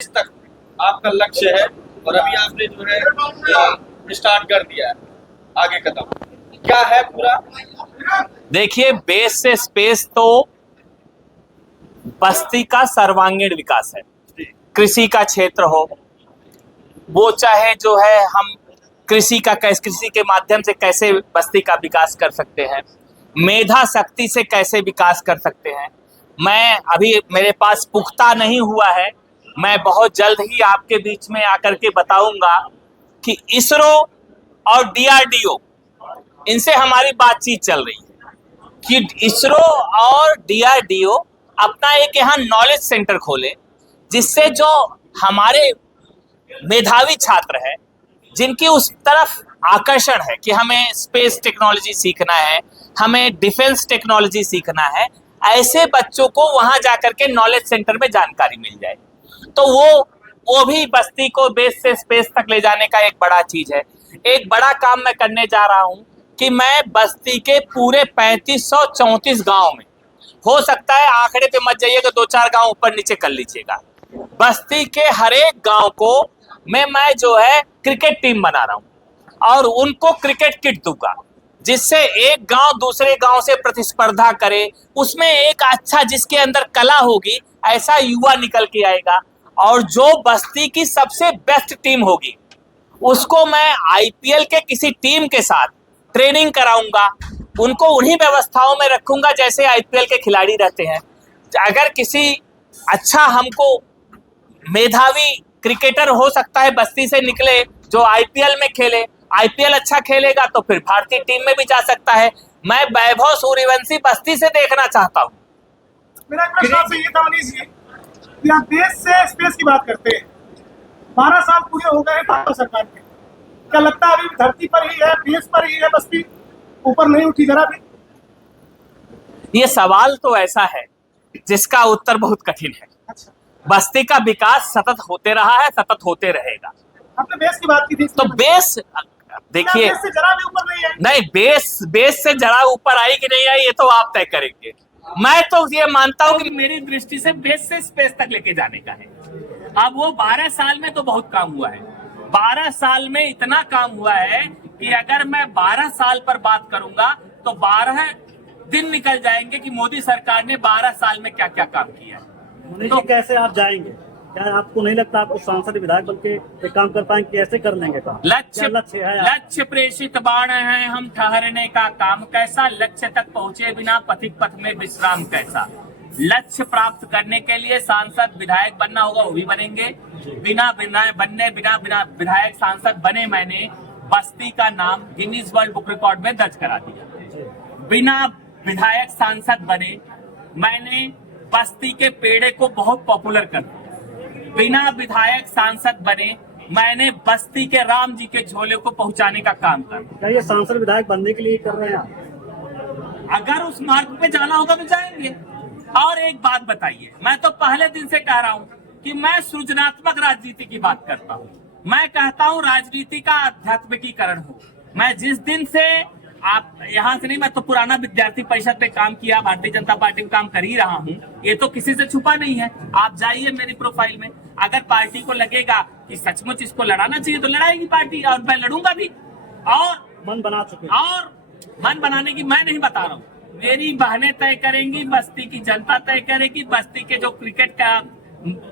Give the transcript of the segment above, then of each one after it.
तक आपका लक्ष्य है और अभी आपने जो है स्टार्ट कर दिया है आगे कदम क्या है पूरा? देखिए, बेस से स्पेस तो बस्ती का सर्वांगीण विकास है। कृषि का क्षेत्र हो, वो चाहे जो है हम कृषि के माध्यम से कैसे बस्ती का विकास कर सकते हैं, मेधा शक्ति से कैसे विकास कर सकते हैं। मैं अभी मेरे पास पुख्ता नहीं हुआ है, मैं बहुत जल्द ही आपके बीच में आकर के बताऊंगा कि इसरो और डीआरडीओ, इनसे हमारी बातचीत चल रही है कि इसरो और डीआरडीओ अपना एक यहाँ नॉलेज सेंटर खोले, जिससे जो हमारे मेधावी छात्र हैं, जिनकी उस तरफ आकर्षण है कि हमें स्पेस टेक्नोलॉजी सीखना है, हमें डिफेंस टेक्नोलॉजी सीखना है, ऐसे बच्चों को वहां जाकर के नॉलेज सेंटर में जानकारी मिल जाए। तो वो भी बस्ती को बेस से स्पेस तक ले जाने का एक बड़ा चीज है। एक बड़ा काम मैं करने जा रहा हूं कि मैं बस्ती के पूरे 3534 गांव में, हो सकता है आंकड़े पे मत जाइएगा, 2-4 गांव ऊपर नीचे कर लीजिएगा, बस्ती के हर एक गांव को मैं जो है क्रिकेट टीम बना रहा हूं और उनको क्रिकेट किट दूंगा, जिससे एक गांव दूसरे गांव से प्रतिस्पर्धा करे। उसमें एक अच्छा, जिसके अंदर कला होगी, ऐसा युवा निकल के आएगा और जो बस्ती की सबसे बेस्ट टीम होगी उसको मैं आईपीएल के किसी टीम के साथ ट्रेनिंग कराऊंगा, उनको उन्हीं व्यवस्थाओं में रखूंगा जैसे आईपीएल के खिलाड़ी रहते हैं। अगर किसी अच्छा हमको मेधावी क्रिकेटर हो सकता है बस्ती से निकले जो आईपीएल में खेले, आईपीएल अच्छा खेलेगा तो फिर भारतीय टीम में भी जा सकता है। मैं वैभव सूर्यवंशी बस्ती से देखना चाहता हूँ। मेरा प्रश्न आपसे ये था मनीष जी कि आप देश से स्पेस की बात करते हैं, 12 साल पूरे हो गए हैं भाजपा सरकार के, क्या लगता है अभी धरती पर ही है, बेस पर ही है बस्ती, ऊपर नहीं उठी जरा भी? ये सवाल तो ऐसा है जिसका उत्तर बहुत कठिन है। अच्छा, बस्ती का विकास सतत होते रहा है, सतत होते रहेगा। आपने बेस की बात की थी, तो बेस देखिए, बेस से जरा भी ऊपर नहीं है। नहीं, बेस से जरा ऊपर आई कि नहीं आई ये तो आप तय करेंगे। मैं तो ये मानता हूं कि मेरी दृष्टि से बेस से स्पेस तक लेके जाने का है। अब वो 12 साल में तो बहुत काम हुआ है, 12 साल में इतना काम हुआ है कि अगर मैं 12 साल पर बात करूंगा तो 12 दिन निकल जाएंगे कि मोदी सरकार ने 12 साल में क्या क्या काम किया है। तो कैसे आप जाएंगे? क्या आपको नहीं लगता आपको सांसद विधायक बन के एक काम कर पाएंगे? कैसे कर लेंगे काम? लक्ष्य प्रेषित बाण है हम, ठहरने का काम कैसा, लक्ष्य तक पहुंचे बिना पथिक पथ में विश्राम कैसा। लक्ष्य प्राप्त करने के लिए सांसद विधायक बनना होगा, वो भी बनेंगे। बिना विधायक सांसद बने मैंने बस्ती का नाम गिनीज वर्ल्ड बुक रिकॉर्ड में दर्ज करा दिया। बिना विधायक सांसद बने मैंने बस्ती के पेड़े को बहुत पॉपुलर कर दिया। बिना विधायक सांसद बने मैंने बस्ती के राम जी के झोले को पहुंचाने का काम कर। क्या ये सांसद विधायक बनने के लिए कर रहे हैं आप? अगर उस मार्ग पे जाना होगा तो जाएंगे। और एक बात बताइए, मैं तो पहले दिन से कह रहा हूं कि मैं सृजनात्मक राजनीति की बात करता हूं। मैं कहता हूं राजनीति का आध्यात्मिकीकरण हो। मैं जिस दिन से, आप यहाँ से नहीं, मैं तो पुराना विद्यार्थी परिषद पे काम किया, भारतीय जनता पार्टी में काम कर ही रहा हूँ, ये तो किसी से छुपा नहीं है। आप जाइए मेरी प्रोफाइल में, अगर पार्टी को लगेगा कि सचमुच इसको लड़ाना चाहिए तो लड़ाएगी पार्टी, और मैं लड़ूंगा भी। और मन बना चुके, और मन बनाने की मैं नहीं बता रहा हूँ, मेरी बहनें तय करेंगी, बस्ती की जनता तय करेगी। बस्ती के जो क्रिकेट का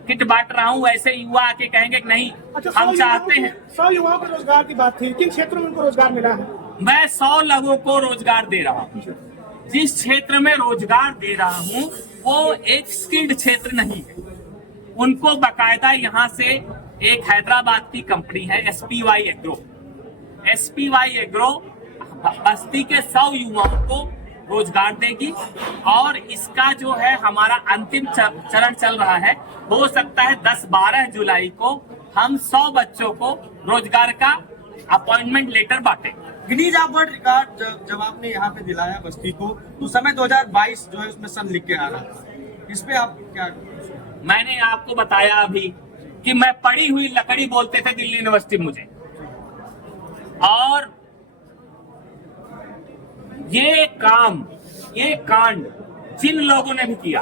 किट बांट रहा हूँ, ऐसे युवा आके कहेंगे कि नहीं, अच्छा, हम चाहते हैं। 100 युवाओं को रोजगार की बात थी, किन क्षेत्रों में उनको रोजगार मिला है? मैं 100 लोगों को रोजगार दे रहा हूँ। जिस क्षेत्र में रोजगार दे रहा हूँ वो एक स्किल्ड क्षेत्र नहीं है, उनको बकायदा यहाँ से एक हैदराबाद की कंपनी है एसपीवाई एग्रो बस्ती के 100 युवाओं को रोजगार देगी। और इसका जो है हमारा अंतिम चरण चल रहा है, हो सकता है 10-12 जुलाई को हम 100 बच्चों को रोजगार का अपॉइंटमेंट लेटर बांटेंगे। गिनीज वर्ल्ड रिकॉर्ड जब आपने यहाँ पे दिलाया बस्ती को, तो समय 2022 जो है उसमें सन लिख के आ रहा था, इस पे आप क्या? मैंने आपको बताया अभी कि मैं पड़ी हुई लकड़ी बोलते थे दिल्ली यूनिवर्सिटी मुझे, और ये कांड जिन लोगों ने भी किया,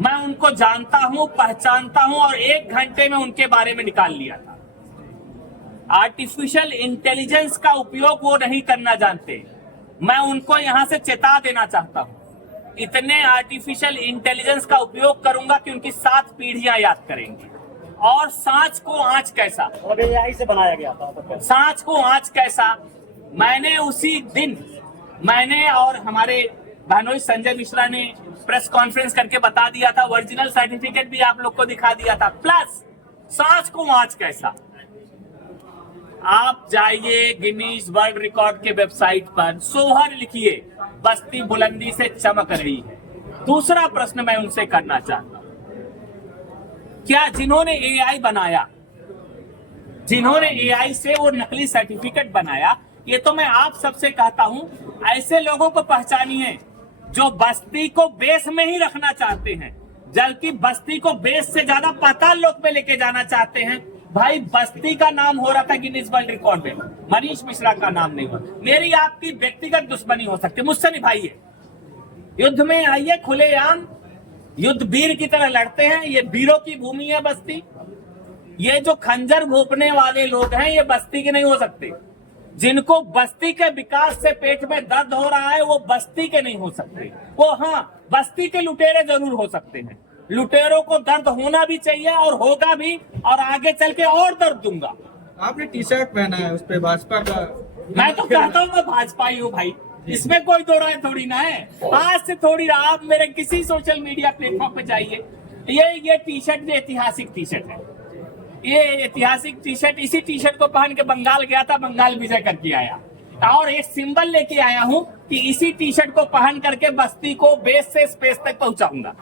मैं उनको जानता हूं, पहचानता हूं और 1 घंटे में उनके बारे में निकाल लिया था। आर्टिफिशियल इंटेलिजेंस का उपयोग वो नहीं करना जानते। मैं उनको यहां से चेता देना चाहता हूं, इतने आर्टिफिशियल इंटेलिजेंस का उपयोग करूंगा कि उनकी 7 पीढ़ियां याद करेंगी। और सांच को आंच कैसा, और AI से बनाया गया था। सांच को आंच कैसा, मैंने उसी दिन मैंने और हमारे भानोई संजय मिश्रा ने प्रेस कॉन्फ्रेंस करके बता दिया था, ओरिजिनल सर्टिफिकेट भी आप लोग को दिखा दिया था। प्लस सांच को आंच कैसा, आप जाइए गिनीज वर्ल्ड रिकॉर्ड के वेबसाइट पर, सोहर लिखिए, बस्ती बुलंदी से चमक रही है। दूसरा प्रश्न मैं उनसे करना चाहता हूं, क्या जिन्होंने AI बनाया, जिन्होंने AI से वो नकली सर्टिफिकेट बनाया, ये तो मैं आप सबसे कहता हूं, ऐसे लोगों को पहचानिए जो बस्ती को बेस में ही रखना चाहते हैं, जबकि बस्ती को बेस से ज्यादा पाताल लोक में लेके जाना चाहते हैं। भाई बस्ती का नाम हो रहा था गिनीज वर्ल्ड रिकॉर्ड में, मनीष मिश्रा का नाम नहीं हुआ। मेरी आपकी व्यक्तिगत दुश्मनी हो सकती है, मुझसे निभाइए, युद्ध में आइए, खुलेआम युद्ध वीर की तरह लड़ते हैं। ये वीरों की भूमि है बस्ती। ये जो खंजर घोंपने वाले लोग हैं ये बस्ती के नहीं हो सकते। जिनको बस्ती के विकास से पेट में दर्द हो रहा है वो बस्ती के नहीं हो सकते। वो हाँ, बस्ती के लुटेरे जरूर हो सकते हैं। लुटेरों को दर्द होना भी चाहिए और होगा भी, और आगे चल के और दर्द दूंगा। आपने टी-शर्ट पहना है, उस पे भाजपा का। मैं तो कहता हूँ मैं भाजपाई हूँ भाई, इसमें कोई दो राय थोड़ी ना है। आज से थोड़ी आप मेरे किसी सोशल मीडिया प्लेटफॉर्म पे जाइए, ये टी-शर्ट भी ऐतिहासिक टी-शर्ट है। ये ऐतिहासिक टी-शर्ट, इसी टी-शर्ट को पहन के बंगाल गया था, बंगाल विजय करके आया, और एक सिंबल लेके आया हूँ कि इसी टी-शर्ट को पहन करके बस्ती को बेस से स्पेस तक पहुंचाऊंगा।